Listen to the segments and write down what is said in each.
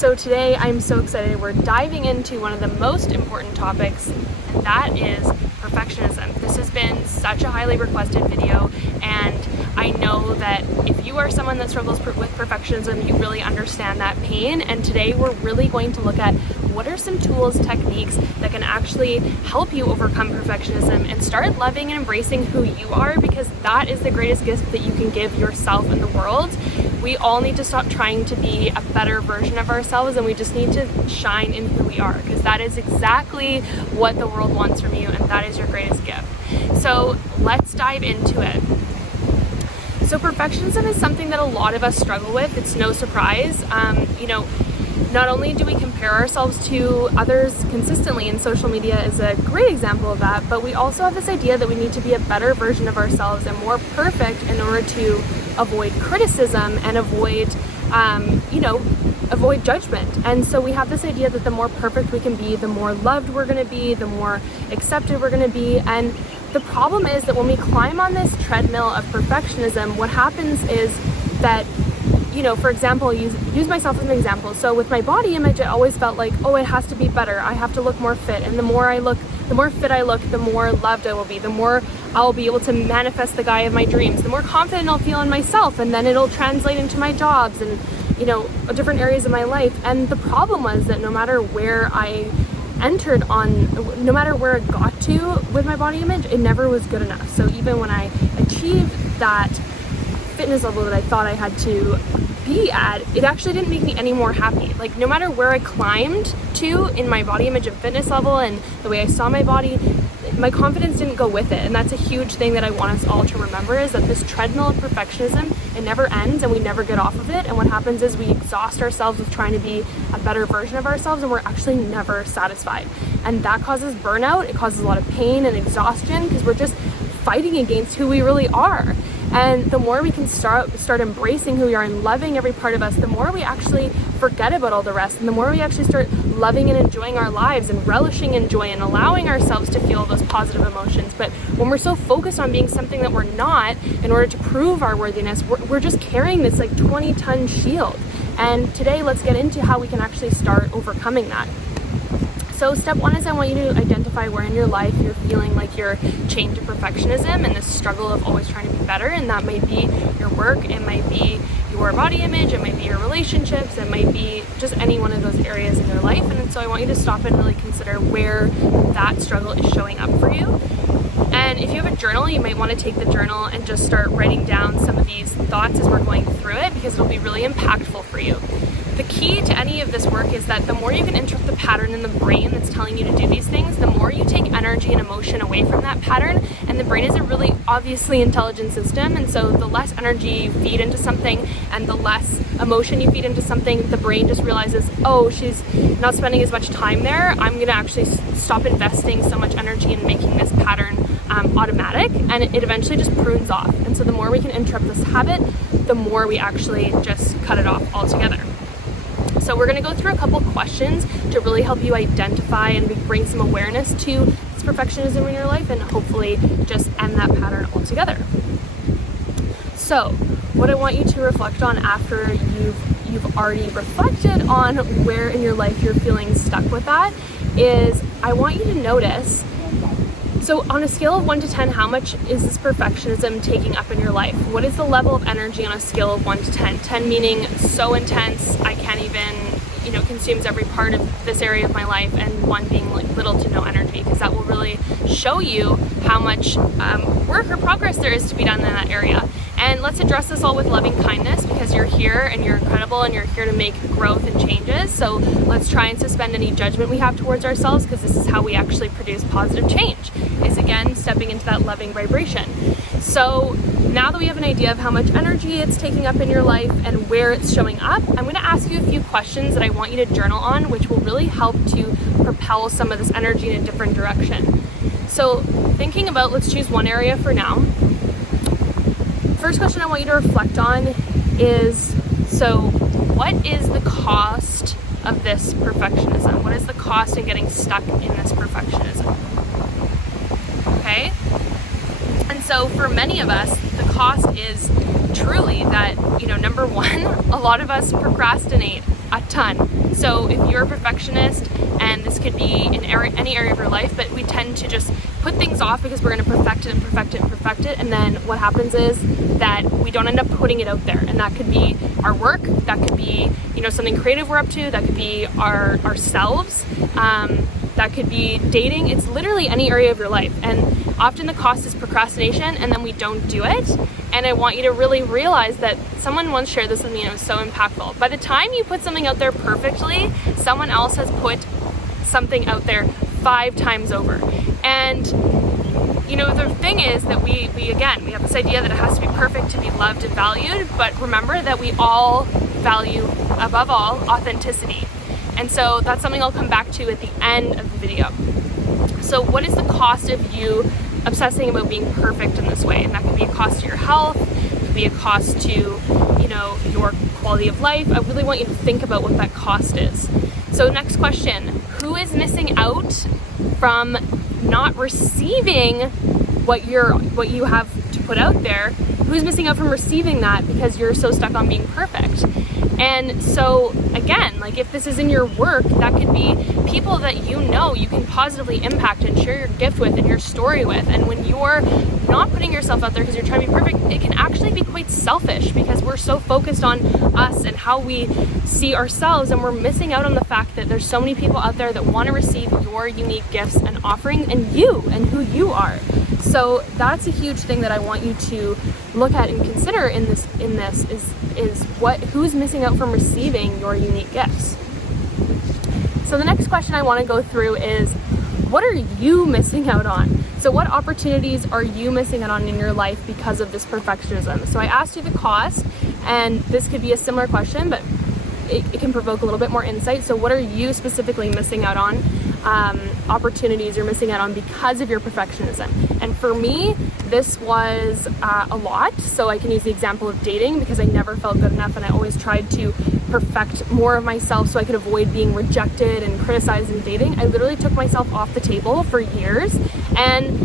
So today I'm so excited. We're diving into one of the most important topics, and that is perfectionism. This has been such a highly requested video, and I know that if you are someone that struggles with perfectionism, you really understand that pain. And today we're really going to look at what are some tools, techniques that can actually help you overcome perfectionism and start loving and embracing who you are, because that is the greatest gift that you can give yourself and the world. We all need to stop trying to be a better version of ourselves, and we just need to shine in who we are, because that is exactly what the world wants from you, and that is your greatest gift. So let's dive into it. So perfectionism is something that a lot of us struggle with. It's no surprise. Not only do we compare ourselves to others consistently, and social media is a great example of that, but we also have this idea that we need to be a better version of ourselves and more perfect in order to avoid criticism and avoid judgment. And so we have this idea that the more perfect we can be, the more loved we're going to be, the more accepted we're going to be. And the problem is that when we climb on this treadmill of perfectionism, what happens is that, for example, use myself as an example. So with my body image, I always felt like, oh, it has to be better. I have to look more fit. And the more fit I look, the more loved I will be. The more I'll be able to manifest the guy of my dreams. The more confident I'll feel in myself. And then it'll translate into my jobs and, different areas of my life. And the problem was that no matter where I entered on, no matter where it got to with my body image, it never was good enough. So even when I achieved that fitness level that I thought I had to be at, it actually didn't make me any more happy. Like, no matter where I climbed to in my body image and fitness level and the way I saw my body, my confidence didn't go with it. And that's a huge thing that I want us all to remember, is that this treadmill of perfectionism, it never ends and we never get off of it. And what happens is we exhaust ourselves with trying to be a better version of ourselves, and we're actually never satisfied. And that causes burnout. It causes a lot of pain and exhaustion, because we're just fighting against who we really are. And the more we can start embracing who we are and loving every part of us, the more we actually forget about all the rest, and the more we actually start loving and enjoying our lives and relishing in joy and allowing ourselves to feel those positive emotions. But when we're so focused on being something that we're not in order to prove our worthiness, we're just carrying this like 20-ton shield. And today, let's get into how we can actually start overcoming that. So step one is I want you to identify where in your life you're feeling like you're chained to perfectionism and this struggle of always trying to be better. And that might be your work, it might be your body image, it might be your relationships, it might be just any one of those areas in your life. And so I want you to stop and really consider where that struggle is showing up for you. And if you have a journal, you might want to take the journal and just start writing down some of these thoughts as we're going through it, because it'll be really impactful for you. The key to any of this work is that the more you can interrupt the pattern in the brain that's telling you to do these things, the more you take energy and emotion away from that pattern. And the brain is a really obviously intelligent system, and so the less energy you feed into something and the less emotion you feed into something, the brain just realizes, oh, she's not spending as much time there. I'm going to actually stop investing so much energy in making this pattern automatic, and it eventually just prunes off. And so the more we can interrupt this habit, the more we actually just cut it off altogether. So we're going to go through a couple questions to really help you identify and bring some awareness to this perfectionism in your life, and hopefully just end that pattern altogether. So what I want you to reflect on after you've already reflected on where in your life you're feeling stuck with that is I want you to notice, so on a scale of 1 to 10, how much is this perfectionism taking up in your life? What is the level of energy on a scale of 1 to 10? 10 meaning so intense, I can't even, consumes every part of this area of my life, and 1 being like little to no energy, because that will really show you how much work or progress there is to be done in that area. And let's address this all with loving kindness, because you're here and you're incredible and you're here to make growth and changes. So let's try and suspend any judgment we have towards ourselves, because this is how we actually produce positive change, is again stepping into that loving vibration. So now that we have an idea of how much energy it's taking up in your life and where it's showing up, I'm going to ask you a few questions that I want you to journal on, which will really help to propel some of this energy in a different direction. So thinking about, let's choose one area for now. First question I want you to reflect on is, so what is the cost of this perfectionism? What is the cost in getting stuck in this perfectionism? Okay? And so for many of us, the cost is truly that, number one, a lot of us procrastinate a ton. So if you're a perfectionist, and this could be in any area of your life, but we tend to just put things off because we're going to perfect it and perfect it and perfect it, and then what happens is that we don't end up putting it out there. And that could be our work, that could be, you know, something creative we're up to, that could be ourselves, that could be dating. It's literally any area of your life, and often the cost is procrastination, and then we don't do it. And I want you to really realize that someone once shared this with me and it was so impactful. By the time you put something out there perfectly, someone else has put something out there 5 times over. And you know, the thing is that we have this idea that it has to be perfect to be loved and valued, but remember that we all value, above all, authenticity. And so that's something I'll come back to at the end of the video. So what is the cost of you obsessing about being perfect in this way? And that could be a cost to your health, it could be a cost to, you know, your quality of life. I really want you to think about what that cost is. So next question, who is missing out from not receiving what you have to put out there? Who's missing out from receiving that because you're so stuck on being perfect? And so again, like if this is in your work, that could be people that you know you can positively impact and share your gift with and your story with. And when you're not putting yourself out there because you're trying to be perfect, it can actually be quite selfish because we're so focused on us and how we see ourselves, and we're missing out on the fact that there's so many people out there that want to receive your unique gifts and offerings and you and who you are. So that's a huge thing that I want you to look at and consider in this is who's missing out from receiving your unique gifts. So the next question I want to go through is, what are you missing out on? So what opportunities are you missing out on in your life because of this perfectionism? So I asked you the cost, and this could be a similar question, but it can provoke a little bit more insight. So what are you specifically missing out on? Opportunities you're missing out on because of your perfectionism. And for me, this was a lot. So I can use the example of dating because I never felt good enough, and I always tried to perfect more of myself so I could avoid being rejected and criticized in dating. I literally took myself off the table for years, and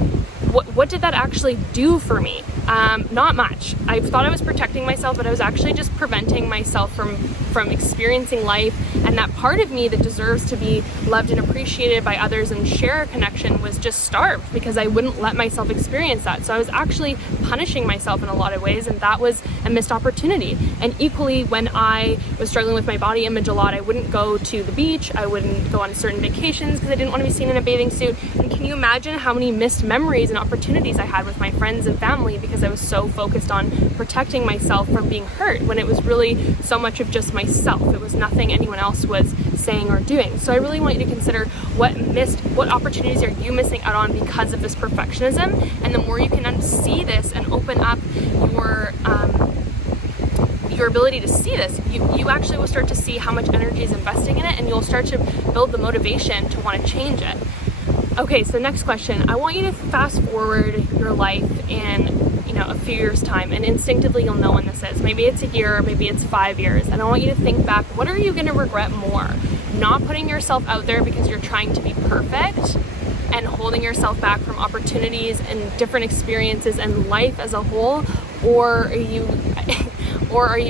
what did that actually do for me? Not much. I thought I was protecting myself, but I was actually just preventing myself from experiencing life, and that part of me that deserves to be loved and appreciated by others and share a connection was just starved because I wouldn't let myself experience that. So I was actually punishing myself in a lot of ways, and that was a missed opportunity. And equally, when I was struggling with my body image a lot, I wouldn't go to the beach, I wouldn't go on certain vacations because I didn't want to be seen in a bathing suit. And can you imagine how many missed memories and opportunities I had with my friends and family because I was so focused on protecting myself from being hurt, when it was really so much of just myself. It was nothing anyone else was saying or doing. So I really want you to consider what opportunities are you missing out on because of this perfectionism. And the more you can see this and open up your ability to see this, you actually will start to see how much energy is investing in it, and you'll start to build the motivation to want to change it. Okay, so next question. I want you to fast forward your life in a few years' time, and instinctively you'll know when this is. Maybe it's a year, maybe it's 5 years, and I want you to think back, what are you going to regret more? Not putting yourself out there because you're trying to be perfect and holding yourself back from opportunities and different experiences and life as a whole, or are you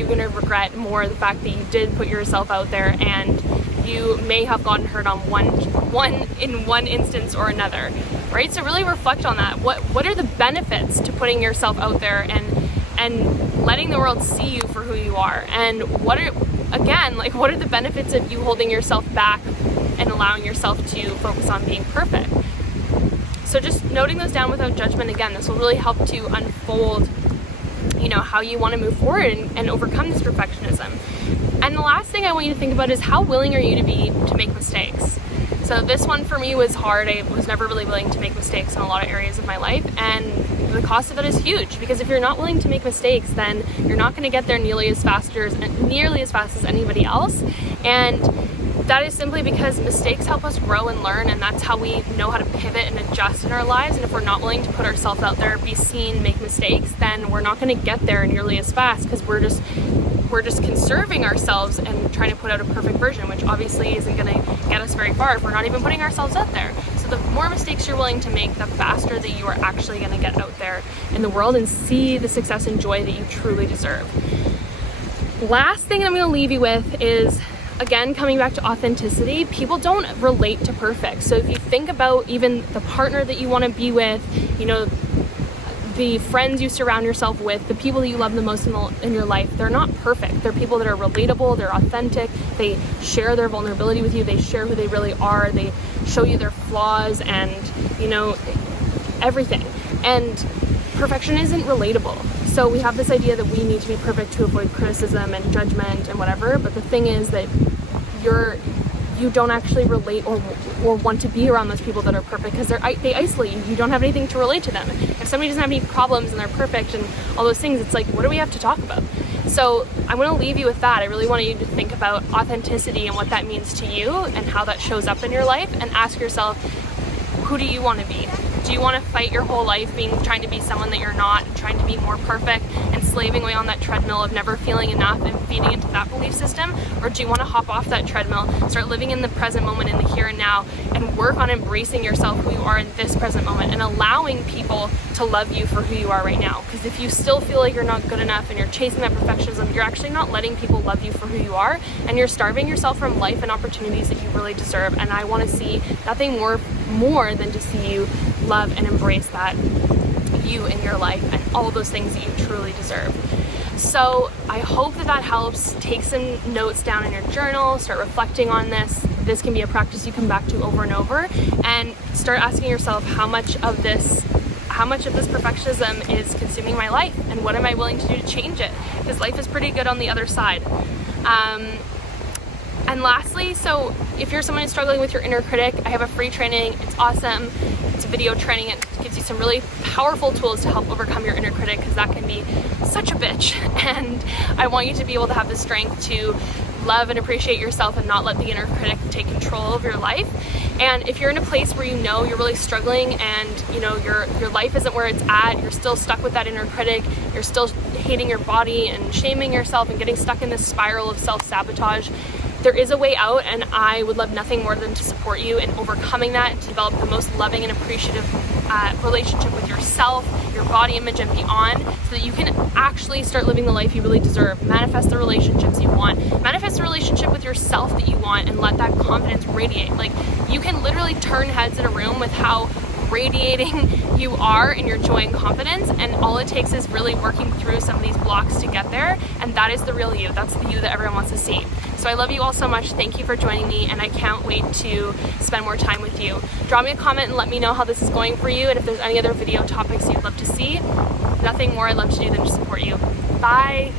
going to regret more the fact that you did put yourself out there and you may have gotten hurt on one instance or another, right? So really reflect on that. What are the benefits to putting yourself out there and letting the world see you for who you are? And what are the benefits of you holding yourself back and allowing yourself to focus on being perfect? So just noting those down without judgment. Again, this will really help to unfold how you want to move forward and overcome this perfectionism. And the last thing I want you to think about is, how willing are you to be to make mistakes? So this one for me was hard. I was never really willing to make mistakes in a lot of areas of my life, and the cost of it is huge, because if you're not willing to make mistakes, then you're not going to get there nearly as fast as anybody else. And that is simply because mistakes help us grow and learn, and that's how we know how to pivot and adjust in our lives. And if we're not willing to put ourselves out there, be seen, make mistakes, then we're not going to get there nearly as fast, because we're just conserving ourselves and trying to put out a perfect version, which obviously isn't going to get us very far if we're not even putting ourselves out there. So the more mistakes you're willing to make, the faster that you are actually going to get out there in the world and see the success and joy that you truly deserve. Last thing I'm going to leave you with is again, coming back to authenticity, people don't relate to perfect. So if you think about even the partner that you want to be with, you know, the friends you surround yourself with, the people that you love the most in your life, they're not perfect. They're people that are relatable, they're authentic, they share their vulnerability with you, they share who they really are, they show you their flaws and, you know, everything. And perfection isn't relatable. So we have this idea that we need to be perfect to avoid criticism and judgment and whatever, but the thing is that you don't actually relate or want to be around those people that are perfect because they isolate you. You don't have anything to relate to them. If somebody doesn't have any problems and they're perfect and all those things, it's like, what do we have to talk about? So I want to leave you with that. I really want you to think about authenticity and what that means to you and how that shows up in your life, and ask yourself, who do you want to be? Do you want to fight your whole life trying to be someone that you're not, and trying to be more perfect and slaving away on that treadmill of never feeling enough and feeding into that belief system? Or do you want to hop off that treadmill, start living in the present moment, in the here and now, and work on embracing yourself, who you are in this present moment, and allowing people to love you for who you are right now? Because if you still feel like you're not good enough and you're chasing that perfectionism, you're actually not letting people love you for who you are, and you're starving yourself from life and opportunities that you really deserve. And I want to see nothing more than to see you love and embrace that you in your life and all those things that you truly deserve. So I hope that helps. Take some notes down in your journal, start reflecting on this. This can be a practice you come back to over and over, and start asking yourself, how much of this perfectionism is consuming my life, and what am I willing to do to change it? Because life is pretty good on the other side. And lastly, so if you're someone who's struggling with your inner critic, I have a free training. It's awesome. It's a video training. It gives you some really powerful tools to help overcome your inner critic, because that can be such a bitch. And I want you to be able to have the strength to love and appreciate yourself and not let the inner critic take control of your life. And if you're in a place where you know you're really struggling and you know your life isn't where it's at, you're still stuck with that inner critic, you're still hating your body and shaming yourself and getting stuck in this spiral of self-sabotage, there is a way out, and I would love nothing more than to support you in overcoming that and to develop the most loving and appreciative relationship with yourself, your body image, and beyond, so that you can actually start living the life you really deserve, manifest the relationships you want, manifest the relationship with yourself that you want, and let that confidence radiate. Like, you can literally turn heads in a room with how radiating you are in your joy and confidence, and all it takes is really working through some of these blocks to get there, and that is the real you. That's the you that everyone wants to see. So I love you all so much. Thank you for joining me, and I can't wait to spend more time with you. Drop me a comment and let me know how this is going for you, and if there's any other video topics you'd love to see. Nothing more I'd love to do than to support you. Bye.